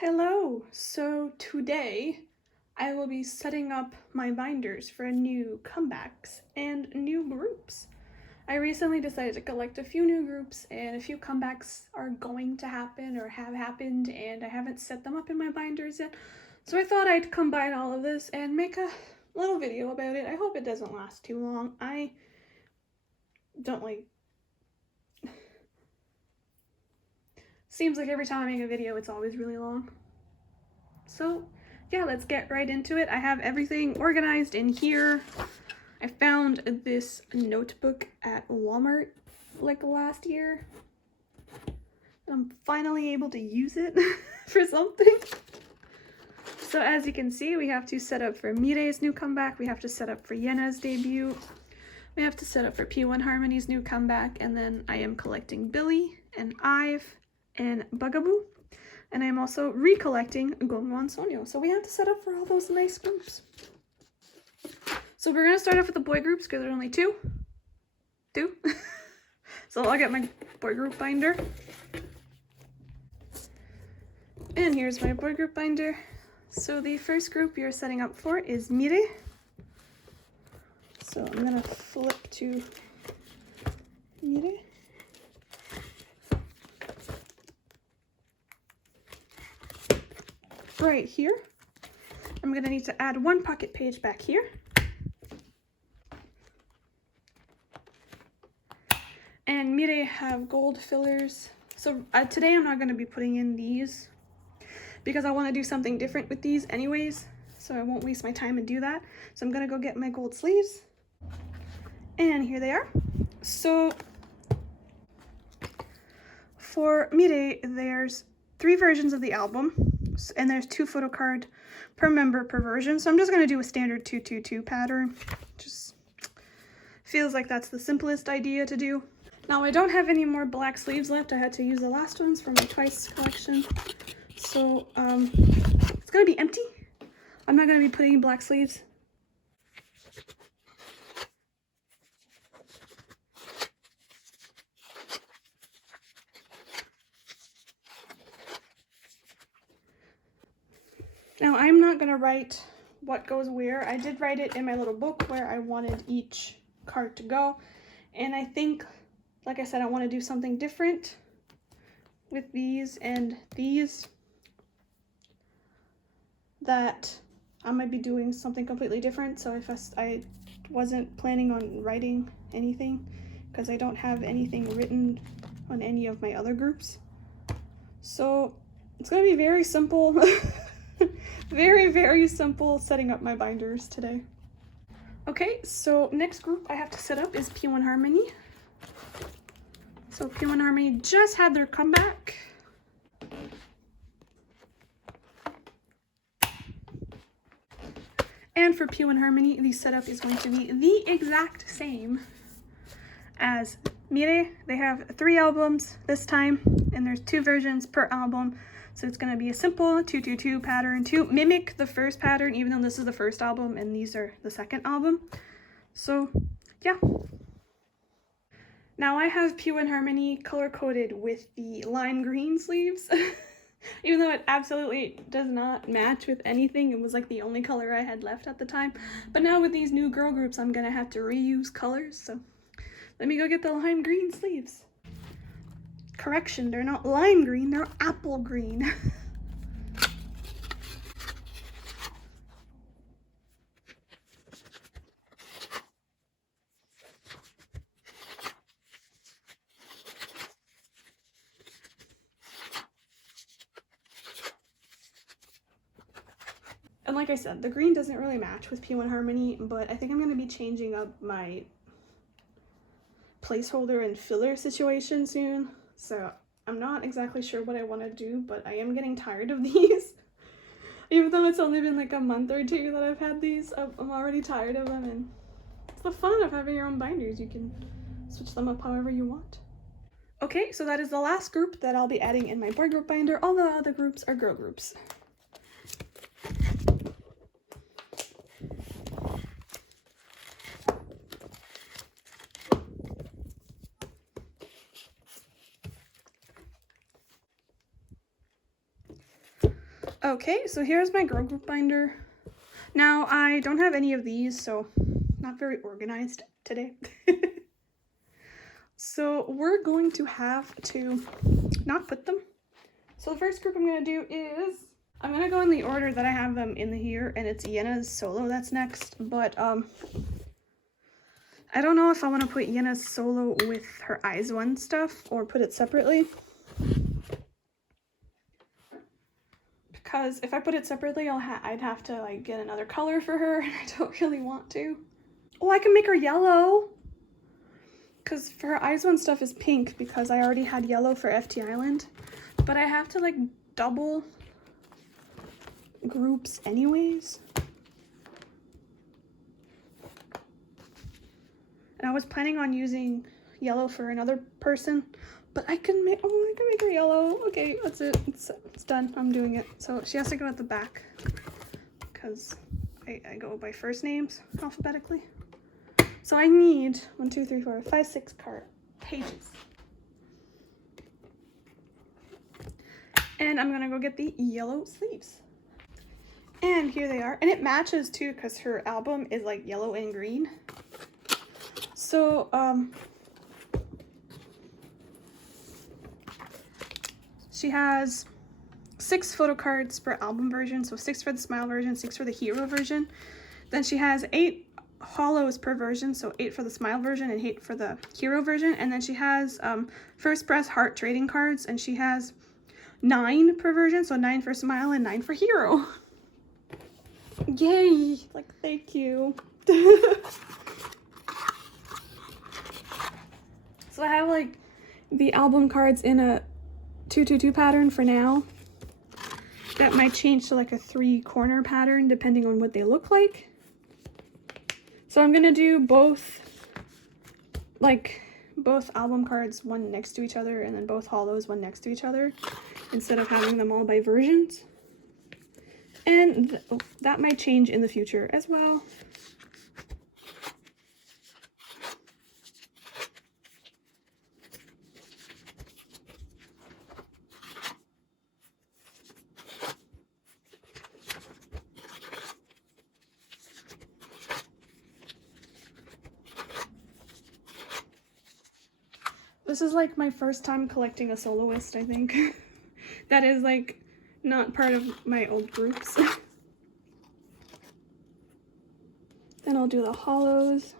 Hello! So today I will be setting up my binders for new comebacks and new groups. I recently decided to collect a few new groups and a few comebacks are going to happen or have happened, and I haven't set them up in my binders yet. So I thought I'd combine all of this and make a little video about it. I hope it doesn't last too long. I don't like... Seems like every time I make a video it's always really long. So yeah, let's get right into it. I have everything organized in here. I found this notebook at Walmart like last year. I'm finally able to use it for something. So as you can see, we have to set up for Mirae's new comeback. We have to set up for Yena's debut. We have to set up for p1harmony's new comeback. And then I am collecting Billlie and Ive and Bugaboo. And I'm also recollecting gwsn. So we have to set up for all those nice groups. So we're gonna start off with the boy groups because there's only two. So I'll get my boy group binder. And here's my boy group binder. So the first group you're setting up for is mirae. So I'm gonna flip to mirae. Right here, I'm gonna need to add one pocket page back here. And mirae have gold fillers. So today I'm not gonna be putting in these because I wanna do something different with these anyways. So I won't waste my time and do that. So I'm gonna go get my gold sleeves. And here they are. So for mirae, there's 3 versions of the album. And there's 2 photo card per member per version. So I'm just going to do a standard 2-2-2 pattern. Just feels like that's the simplest idea to do. Now I don't have any more black sleeves left. I had to use the last ones from my Twice collection. So it's going to be empty. I'm not going to be putting in black sleeves. Now, I'm not going to write what goes where. I did write it in my little book where I wanted each card to go. And I think, like I said, I want to do something different with these and these. That I might be doing something completely different. So if I wasn't planning on writing anything because I don't have anything written on any of my other groups. So it's going to be very simple. Very simple setting up my binders today. Okay, so next group I have to set up is p1harmony. So p1harmony just had their comeback. And for p1harmony, the setup is going to be the exact same as mirae. They have 3 albums this time, and there's 2 versions per album. So it's going to be a simple 2-2-2 pattern to mimic the first pattern, even though this is the first album and these are the second album. So yeah. Now I have p1harmony color coded with the lime green sleeves. Even though it absolutely does not match with anything. It was like the only color I had left at the time. But now with these new girl groups, I'm going to have to reuse colors. So let me go get the lime green sleeves. Correction, they're not lime green, they're apple green. And like I said, the green doesn't really match with p1harmony, but I think I'm going to be changing up my placeholder and filler situation soon. So I'm not exactly sure what I want to do, but I am getting tired of these. Even though it's only been like a month or 2 that I've had these, I'm already tired of them, and it's the fun of having your own binders. You can switch them up however you want. Okay, so that is the last group that I'll be adding in my boy group binder. All the other groups are girl groups. Okay, so here's my girl group binder. Now, I don't have any of these, so not very organized today. So we're going to have to not put them. So the first group I'm going to do is, I'm going to go in the order that I have them in here, and it's Yena's solo that's next, but I don't know if I want to put Yena's solo with her eyes one stuff or put it separately. Because if I put it separately, I'd have to like get another color for her, and I don't really want to. Oh, I can make her yellow! Because for her eyes one stuff is pink because I already had yellow for FT Island. But I have to like double groups anyways. And I was planning on using yellow for another person, but I can make, oh, I can make her yellow. Okay, that's it. It's done. I'm doing it. So she has to go at the back because I go by first names alphabetically. So I need 1, 2, 3, 4, 5, 6 pages. And I'm gonna go get the yellow sleeves. And here they are. And it matches too because her album is like yellow and green. So, she has 6 photo cards per album version. So 6 for the smile version, 6 for the hero version. Then she has 8 hollows per version, so 8 for the smile version and 8 for the hero version. And then she has first press heart trading cards, and she has 9 per version, so 9 for smile and 9 for hero. Yay! Like, thank you. So I have like the album cards in a 2-2-2 pattern for now. That might change to like a 3-corner pattern depending on what they look like. So I'm gonna do both album cards one next to each other and then both hollows one next to each other instead of having them all by versions. And that might change in the future as well. This is like my first time collecting a soloist, I think. That is like not part of my old groups. Then I'll do the hollows.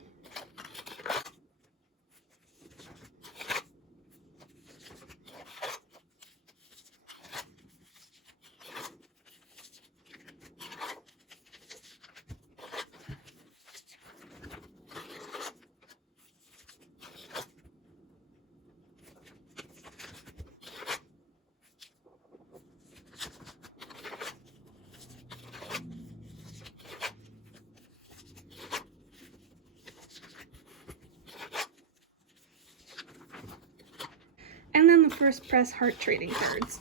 And then the first press heart trading cards.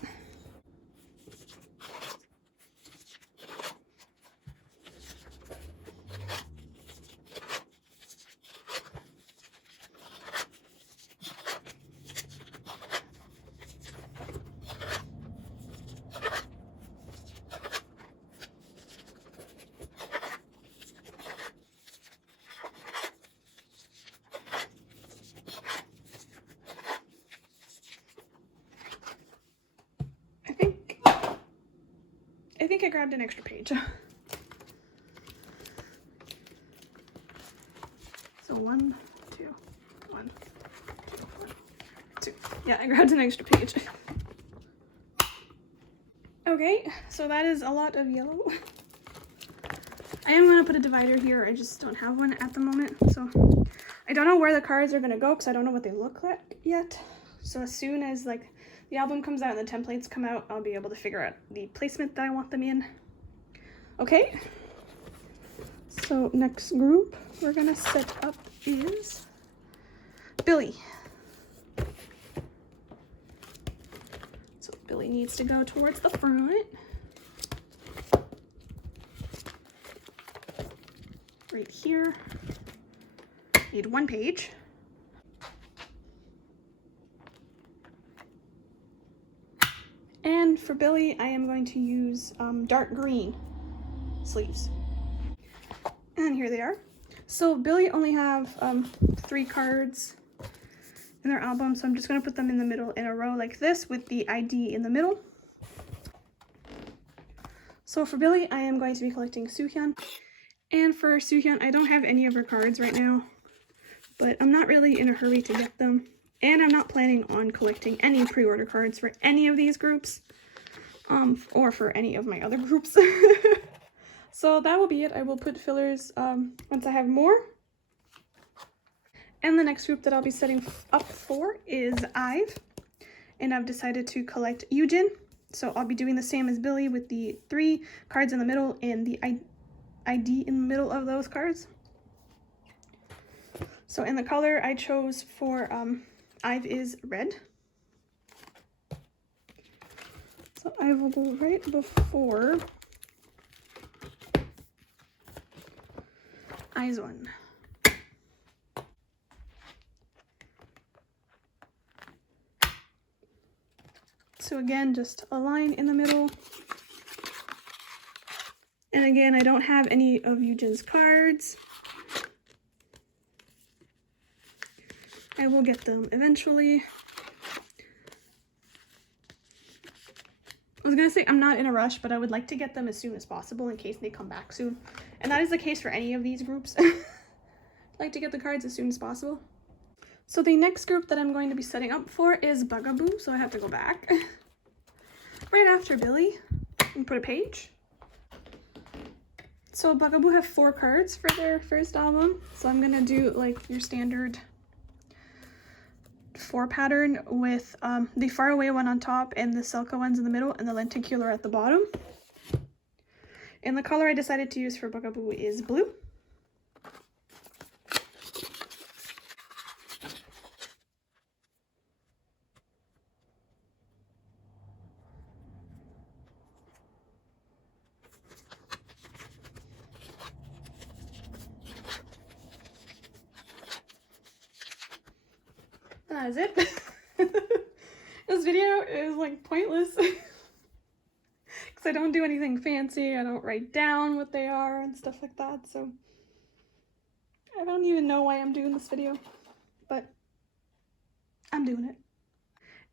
I think I grabbed an extra page. So 1, 2, 1, 2, 1, 2. Yeah, I grabbed an extra page. Okay, so that is a lot of yellow. I am going to put a divider here. I just don't have one at the moment. So I don't know where the cards are going to go because I don't know what they look like yet. So as soon as like the album comes out and the templates come out, I'll be able to figure out the placement that I want them in. Okay, so next group we're gonna set up is Billie. So Billie needs to go towards the front. Right here. Need 1 page. And for Billie, I am going to use dark green sleeves. And here they are. So Billie only have 3 cards in their album, so I'm just going to put them in the middle in a row like this with the ID in the middle. So for Billie, I am going to be collecting Soohyun. And for Soohyun, I don't have any of her cards right now, but I'm not really in a hurry to get them. And I'm not planning on collecting any pre-order cards for any of these groups, or for any of my other groups. So that will be it. I will put fillers once I have more. And the next group that I'll be setting up for is IVE. And I've decided to collect Yujin. So I'll be doing the same as Billie with the 3 cards in the middle and the ID in the middle of those cards. So in the color I chose for IVE is red. So I will go right before IZ*ONE. So again, just a line in the middle. And again, I don't have any of Yujin's cards. I will get them eventually. I was gonna say I'm not in a rush, but I would like to get them as soon as possible in case they come back soon. And that is the case for any of these groups. I'd like to get the cards as soon as possible. So the next group that I'm going to be setting up for is Bugaboo, so I have to go back. Right after Billie, and put a page. So Bugaboo have 4 cards for their first album, so I'm gonna do like your standard 4 pattern with the faraway one on top and the Selka ones in the middle and the lenticular at the bottom. And the color I decided to use for Bugaboo is blue. That is it. This video is like pointless because I don't do anything fancy. I don't write down what they are and stuff like that, so I don't even know why I'm doing this video, but I'm doing it.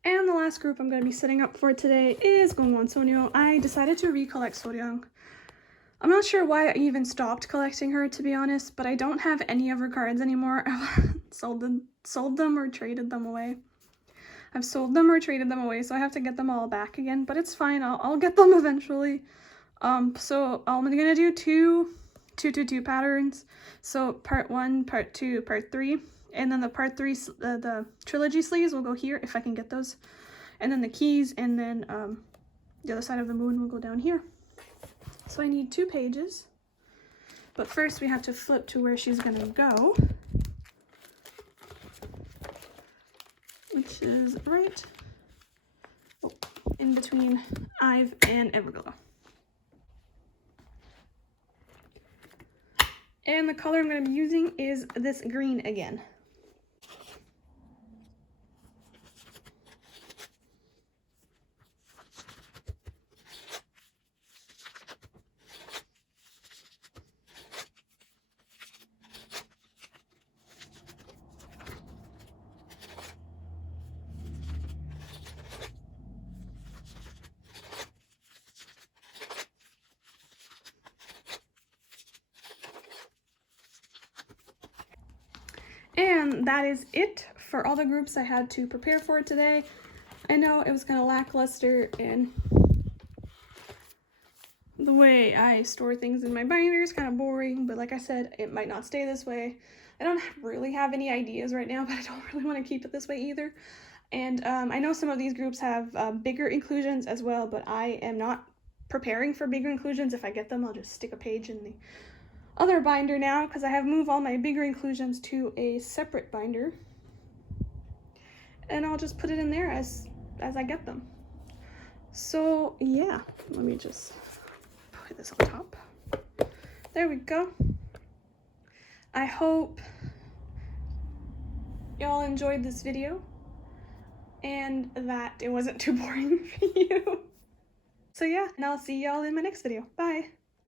And the last group I'm going to be setting up for today is gwsn Sonyo. I decided to recollect Soryang. I'm not sure why I even stopped collecting her, to be honest, but I don't have any of her cards anymore. I've sold them or traded them away. I've sold them or traded them away, so I have to get them all back again, but it's fine. I'll get them eventually. So I'm gonna do two patterns. So part 1, part 2, part 3, and then the part 3, the trilogy sleeves will go here if I can get those, and then the keys, and then the other side of the moon will go down here. So I need 2 pages, but first we have to flip to where she's gonna go, which is right in between IVE and Everglow. And the color I'm going to be using is this green again. And that is it for all the groups I had to prepare for today. I know it was kind of lackluster in the way I store things in my binder is kind of boring, but like I said, it might not stay this way. I don't really have any ideas right now, but I don't really want to keep it this way either. And I know some of these groups have bigger inclusions as well, but I am not preparing for bigger inclusions. If I get them, I'll just stick a page in the other binder now because I have moved all my bigger inclusions to a separate binder, and I'll just put it in there as I get them. So yeah, let me just put this on top. There we go. I hope y'all enjoyed this video and that it wasn't too boring for you. So yeah, and I'll see y'all in my next video. Bye!